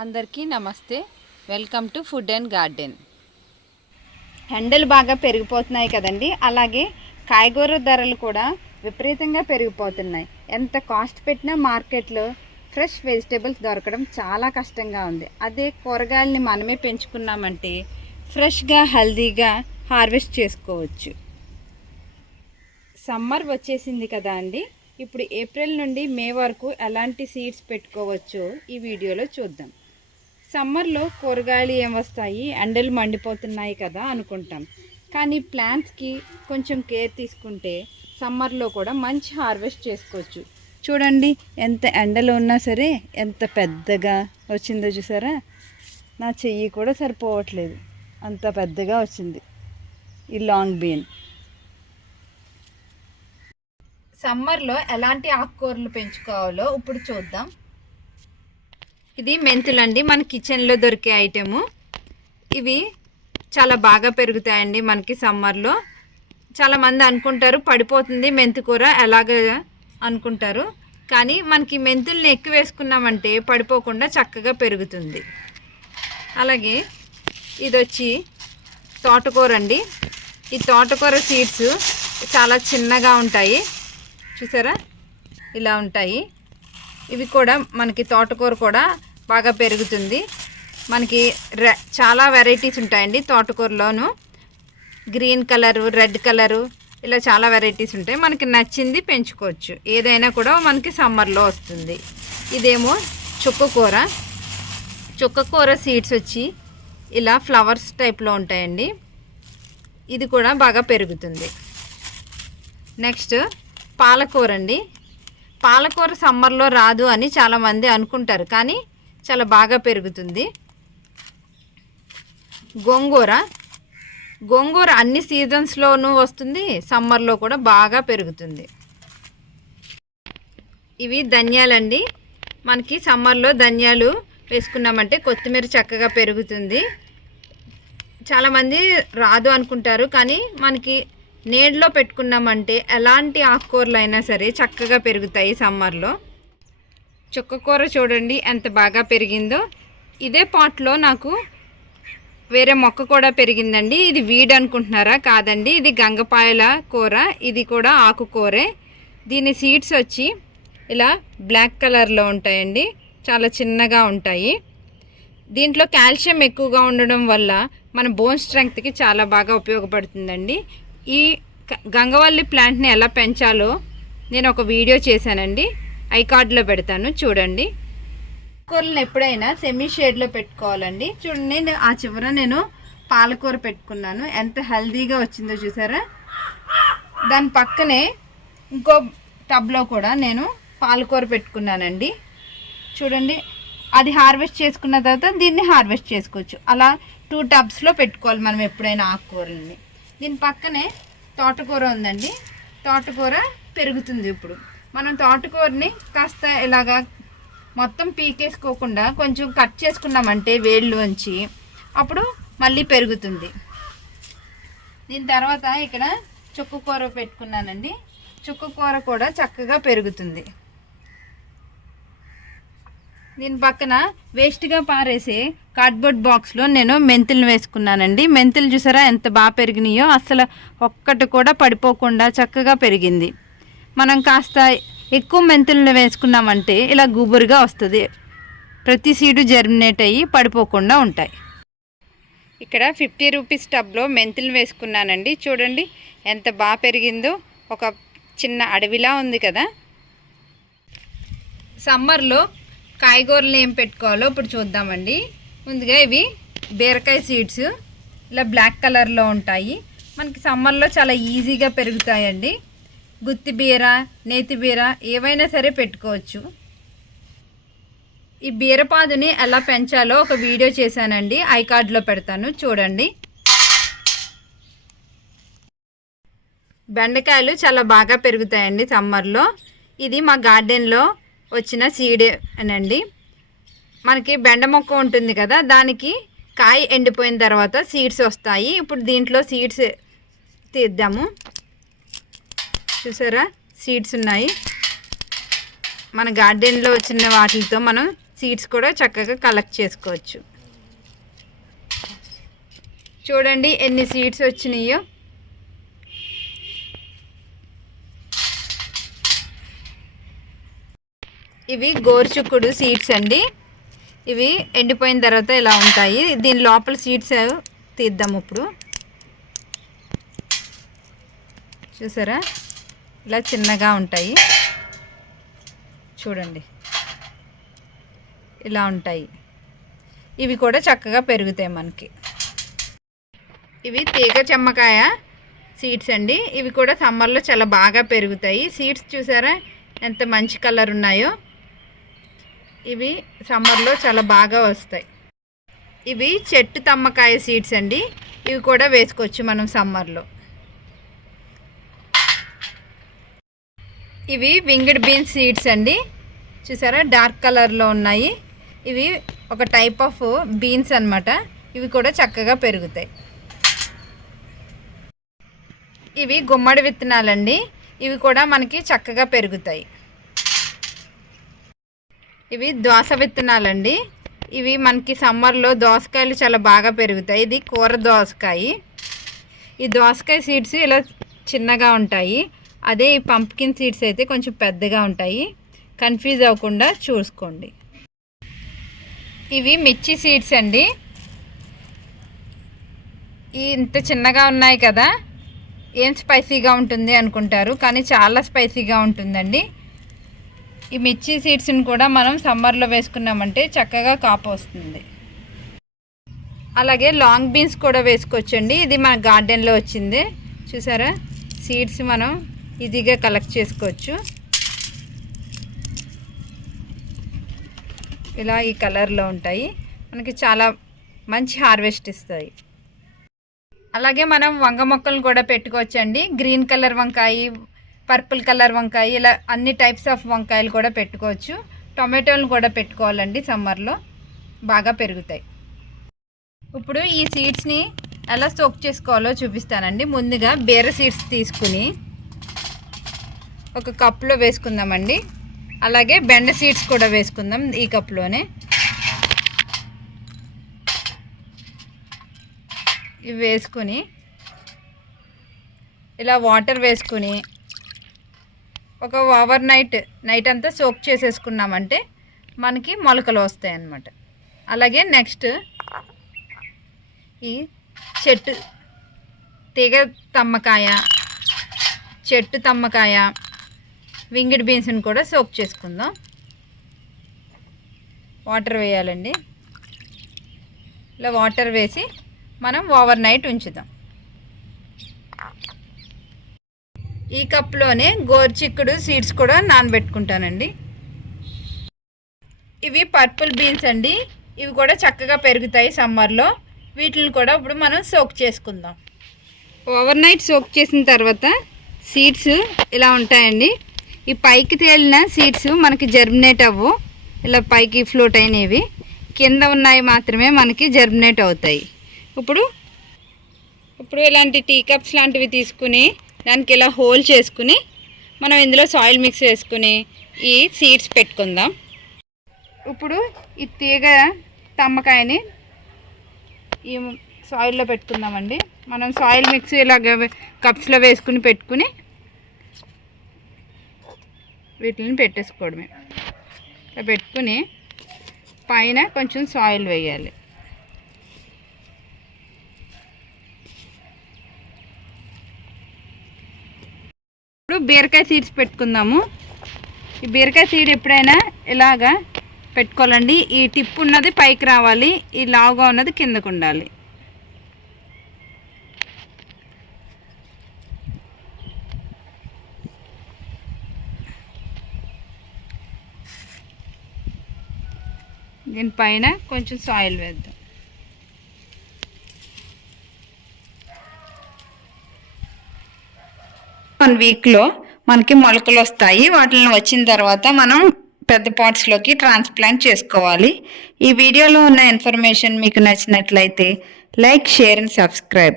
అందరికీ నమస్తే. Welcome to food and garden. ఎండలు బాగా పెరిగిపోతున్నాయి కదండి, అలాగే కాయగూర ధరలు కూడా విపరీతంగా పెరిగిపోతున్నాయి. ఎంత కాస్ట్ పెట్టినా మార్కెట్లో ఫ్రెష్ వెజిటేబుల్స్ దొరకడం చాలా కష్టంగా ఉంది. అదే కూరగాయలని మనమే పెంచుకున్నామంటే ఫ్రెష్గా హెల్తీగా హార్వెస్ట్ చేసుకోవచ్చు. సమ్మర్ వచ్చేసింది కదా అండి, ఇప్పుడు ఏప్రిల్ నుండి మే వరకు ఎలాంటి సీడ్స్ పెట్టుకోవచ్చో ఈ వీడియోలో చూద్దాం. సమ్మర్లో కూరగాయలు ఏం వస్తాయి, ఎండలు మండిపోతున్నాయి కదా అనుకుంటాం. కానీ ప్లాంట్స్కి కొంచెం కేర్ తీసుకుంటే సమ్మర్లో కూడా మంచి హార్వెస్ట్ చేసుకోవచ్చు. చూడండి, ఎంత ఎండలు ఉన్నా సరే ఎంత పెద్దగా వచ్చిందో చూసారా. నా చెయ్యి కూడా సరిపోవట్లేదు, అంత పెద్దగా వచ్చింది ఈ లాంగ్ బీన్. సమ్మర్లో ఎలాంటి ఆకుకూరలు పెంచుకోవాలో ఇప్పుడు చూద్దాం. ఇది మెంతులండి, మన కిచెన్లో దొరికే ఐటెము. ఇవి చాలా బాగా పెరుగుతాయండి మనకి సమ్మర్లో. చాలామంది అనుకుంటారు పడిపోతుంది మెంతికూర ఎలాగ అనుకుంటారు, కానీ మనకి మెంతుల్ని ఎక్కువ వేసుకున్నామంటే పడిపోకుండా చక్కగా పెరుగుతుంది. అలాగే ఇది వచ్చి తోటకూర అండి. ఈ తోటకూర సీడ్స్ చాలా చిన్నగా ఉంటాయి, చూసారా ఇలా ఉంటాయి. ఇవి కూడా మనకి తోటకూర కూడా బాగా పెరుగుతుంది. మనకి చాలా వెరైటీస్ ఉంటాయండి తోటకూరలోను. గ్రీన్ కలరు, రెడ్ కలరు, ఇలా చాలా వెరైటీస్ ఉంటాయి. మనకి నచ్చింది పెంచుకోవచ్చు. ఏదైనా కూడా మనకి సమ్మర్లో వస్తుంది. ఇదేమో చుక్కకూర. చుక్కకూర సీడ్స్ వచ్చి ఇలా ఫ్లవర్స్ టైప్లో ఉంటాయండి. ఇది కూడా బాగా పెరుగుతుంది. నెక్స్ట్ పాలకూర అండి. పాలకూర సమ్మర్లో రాదు అని చాలామంది అనుకుంటారు, కానీ చాలా బాగా పెరుగుతుంది. గోంగూర. గోంగూర అన్ని సీజన్స్లోనూ వస్తుంది, సమ్మర్లో కూడా బాగా పెరుగుతుంది. ఇవి ధనియాలండి. మనకి సమ్మర్లో ధనియాలు వేసుకున్నామంటే కొత్తిమీర చక్కగా పెరుగుతుంది. చాలామంది రాదు అనుకుంటారు, కానీ మనకి నీడలో పెట్టుకున్నామంటే ఎలాంటి ఆకుకూరలు అయినా సరే చక్కగా పెరుగుతాయి సమ్మర్లో. చుక్కకూర చూడండి ఎంత బాగా పెరిగిందో. ఇదే పాట్లో నాకు వేరే మొక్క కూడా పెరిగిందండి. ఇది వీడ్ అనుకుంటున్నారా? కాదండి, ఇది గంగపాయల కూర. ఇది కూడా ఆకుకూరే. దీని సీడ్స్ వచ్చి ఇలా బ్లాక్ కలర్లో ఉంటాయండి, చాలా చిన్నగా ఉంటాయి. దీంట్లో కాల్షియం ఎక్కువగా ఉండడం వల్ల మన బోన్ స్ట్రెంగ్త్కి చాలా బాగా ఉపయోగపడుతుందండి. ఈ గంగవల్లి ప్లాంట్ని ఎలా పెంచాలో నేను ఒక వీడియో చేశానండి, ఐకార్డ్లో పెడతాను చూడండి. కూరలను ఎప్పుడైనా సెమీ షేడ్లో పెట్టుకోవాలండి. చూడండి, ఆ చివర నేను పాలకూర పెట్టుకున్నాను, ఎంత హెల్తీగా వచ్చిందో చూసారా. దాని పక్కనే ఇంకో టబ్లో కూడా నేను పాలకూర పెట్టుకున్నానండి. చూడండి, అది హార్వెస్ట్ చేసుకున్న తర్వాత దీన్ని హార్వెస్ట్ చేసుకోవచ్చు. అలా 2 టబ్స్లో పెట్టుకోవాలి మనం ఎప్పుడైనా ఆకుకూరల్ని. దీని పక్కనే తోటకూర ఉందండి. తోటకూర పెరుగుతుంది. ఇప్పుడు మనం తోటకూరని కాస్త ఇలాగా మొత్తం పీకేసుకోకుండా కొంచెం కట్ చేసుకున్నామంటే వేళ్ళలోంచి, అప్పుడు మళ్ళీ పెరుగుతుంది. దీని తర్వాత ఇక్కడ చుక్కకూర పెట్టుకున్నానండి. చుక్కకూర కూడా చక్కగా పెరుగుతుంది. దీని పక్కన వేస్ట్గా పారేసే కార్డ్బోర్డ్ బాక్స్లో నేను మెంతులు వేసుకున్నానండి. మెంతులు చూసారా ఎంత బాగా పెరిగినాయో, అసలు ఒక్కటి కూడా పడిపోకుండా చక్కగా పెరిగింది. మనం కాస్త ఎక్కువ మెంతులను వేసుకున్నామంటే ఇలా గుబురుగా వస్తుంది. ప్రతి సీడు జర్మినేట్ అయ్యి పడిపోకుండా ఉంటాయి. ఇక్కడ 50 రూపీస్ టబ్లో మెంతులు వేసుకున్నానండి. చూడండి ఎంత బాగా పెరిగిందో, ఒక చిన్న అడవిలా ఉంది కదా. సమ్మర్లో కాయగూరలు ఏం పెట్టుకోవాలో ఇప్పుడు చూద్దామండి. ముందుగా ఇవి బీరకాయ సీడ్స్ ఇలా బ్లాక్ కలర్లో ఉంటాయి. మనకి సమ్మర్లో చాలా ఈజీగా పెరుగుతాయండి. గుత్తి బీర, నేతి బీర ఏవైనా సరే పెట్టుకోవచ్చు. ఈ బీరపాదుని ఎలా పెంచాలో ఒక వీడియో చేశానండి, ఐకార్డ్లో పెడతాను చూడండి. బెండకాయలు చాలా బాగా పెరుగుతాయండి సమ్మర్లో. ఇది మా గార్డెన్లో వచ్చిన సీడే అనండి. మనకి బెండ మొక్క ఉంటుంది కదా, దానికి కాయ ఎండిపోయిన తర్వాత సీడ్స్ వస్తాయి. ఇప్పుడు దీంట్లో సీడ్స్ తీద్దాము. చూసారా సీడ్స్ ఉన్నాయి. మన గార్డెన్లో వచ్చిన వాటితో మనం సీడ్స్ కూడా చక్కగా కలెక్ట్ చేసుకోవచ్చు. చూడండి ఎన్ని సీడ్స్ వచ్చినాయో. ఇవి గోరుచుక్కుడు సీడ్స్ అండి. ఇవి ఎండిపోయిన తర్వాత ఇలా ఉంటాయి. దీని లోపల సీడ్స్ తీద్దాం. ఇప్పుడు చూసారా ఇలా చిన్నగా ఉంటాయి. చూడండి ఇలా ఉంటాయి. ఇవి కూడా చక్కగా పెరుగుతాయి మనకి. ఇవి తీగ చెమ్మకాయ సీడ్స్ అండి. ఇవి కూడా సమ్మర్లో చాలా బాగా పెరుగుతాయి. సీడ్స్ చూసారా ఎంత మంచి కలర్ ఉన్నాయో. ఇవి సమ్మర్లో చాలా బాగా వస్తాయి. ఇవి చెట్టు తమ్మకాయ సీడ్స్ అండి. ఇవి కూడా వేసుకోవచ్చు మనం సమ్మర్లో. ఇవి వింగ్డ్ బీన్స్ సీడ్స్ అండి. చూసారా డార్క్ కలర్లో ఉన్నాయి. ఇవి ఒక టైప్ ఆఫ్ బీన్స్ అన్నమాట. ఇవి కూడా చక్కగా పెరుగుతాయి. ఇవి గుమ్మడి విత్తనాలండి. ఇవి కూడా మనకి చక్కగా పెరుగుతాయి. ఇవి దోస విత్తనాలండి. ఇవి మనకి సమ్మర్లో దోసకాయలు చాలా బాగా పెరుగుతాయి. ఇది కూర దోసకాయ. ఈ దోసకాయ సీడ్స్ ఇలా చిన్నగా ఉంటాయి. అదే ఈ పంప్కిన్ సీడ్స్ అయితే కొంచెం పెద్దగా ఉంటాయి. కన్ఫ్యూజ్ అవ్వకుండా చూసుకోండి. ఇవి మిర్చి సీడ్స్ అండి. ఇంత చిన్నగా ఉన్నాయి కదా, ఏం స్పైసీగా ఉంటుంది అనుకుంటారు, కానీ చాలా స్పైసీగా ఉంటుందండి. ఈ మిర్చి సీడ్స్ని కూడా మనం సమ్మర్లో వేసుకున్నామంటే చక్కగా కాపు వస్తుంది. అలాగే లాంగ్ బీన్స్ కూడా వేసుకోవచ్చండి. ఇది మన గార్డెన్లో వచ్చింది. చూసారా సీడ్స్ మనం ఈజీగా కలెక్ట్ చేసుకోవచ్చు. ఇలా ఈ కలర్లో ఉంటాయి. మనకి చాలా మంచి హార్వెస్ట్ ఇస్తాయి. అలాగే మనం వంగ మొక్కలను కూడా పెట్టుకోవచ్చండి. గ్రీన్ కలర్ వంకాయ, పర్పుల్ కలర్ వంకాయ, ఇలా అన్ని టైప్స్ ఆఫ్ వంకాయలు కూడా పెట్టుకోవచ్చు. టొమాటోలను కూడా పెట్టుకోవాలండి. సమ్మర్లో బాగా పెరుగుతాయి. ఇప్పుడు ఈ సీడ్స్ని ఎలా సోక్ చేసుకోవాలో చూపిస్తానండి. ముందుగా బీర సీడ్స్ తీసుకుని ఒక కప్లో వేసుకుందామండి. అలాగే బెండ సీడ్స్ కూడా వేసుకుందాం ఈ కప్లోనే. ఇవి వేసుకుని ఇలా వాటర్ వేసుకుని ఒక ఓవర్ నైట్ అంతా సోక్ చేసేసుకున్నామంటే మనకి మొలకలు వస్తాయి అన్నమాట. అలాగే నెక్స్ట్ ఈ చెట్టు తీగ తమ్మకాయ, చెట్టు తమ్మకాయ, వింగిడ్ బీన్స్ని కూడా సోక్ చేసుకుందాం. వాటర్ వేయాలండి. ఇలా వాటర్ వేసి మనం ఓవర్ నైట్ ఉంచుదాం. ఈ కప్లోనే గోరుచిక్కుడు సీడ్స్ కూడా నానబెట్టుకుంటానండి. ఇవి పర్పుల్ బీన్స్ అండి. ఇవి కూడా చక్కగా పెరుగుతాయి సమ్మర్లో. వీటిని కూడా ఇప్పుడు మనం సోక్ చేసుకుందాం. ఓవర్ నైట్ సోక్ చేసిన తర్వాత సీడ్స్ ఇలా ఉంటాయండి. ఈ పైకి తేలిన సీడ్స్ మనకి జర్మినేట్ అవ్వు. ఇలా పైకి ఫ్లోట్ అయినవి, కింద ఉన్నాయి మాత్రమే మనకి జర్మినేట్ అవుతాయి. ఇప్పుడు ఇలాంటి టీ కప్స్ లాంటివి తీసుకుని దానికి ఇలా హోల్ చేసుకుని మనం ఇందులో సాయిల్ మిక్స్ చేసుకుని ఈ సీడ్స్ పెట్టుకుందాం. ఇప్పుడు ఈ తీగ తమ్మకాయని ఈ సాయిల్లో పెట్టుకుందామండి. మనం సాయిల్ మిక్స్ ఇలాగ కప్స్లో వేసుకుని పెట్టుకుని వీటిని పెట్టేసుకోవడమే. ఇలా పెట్టుకుని పైన కొంచెం సాయిల్ వేయాలి. ఇప్పుడు బీరకాయ సీడ్స్ పెట్టుకుందాము. ఈ బీరకాయ సీడ్ ఎప్పుడైనా ఇలాగా పెట్టుకోవాలండి. ఈ టిప్ ఉన్నది పైకి రావాలి, ఈ లావుగా ఉన్నది కిందకు ఉండాలి. దీనిపైన కొంచెం సాయిల్ వేద్దాం. వన్ వీక్లో మనకి మొలకలు వస్తాయి. వాటిని వచ్చిన తర్వాత మనం పెద్ద పాట్స్లోకి ట్రాన్స్ప్లాంట్ చేసుకోవాలి. ఈ వీడియోలో ఉన్న ఇన్ఫర్మేషన్ మీకు నచ్చినట్లయితే లైక్, షేర్ అండ్ సబ్స్క్రైబ్.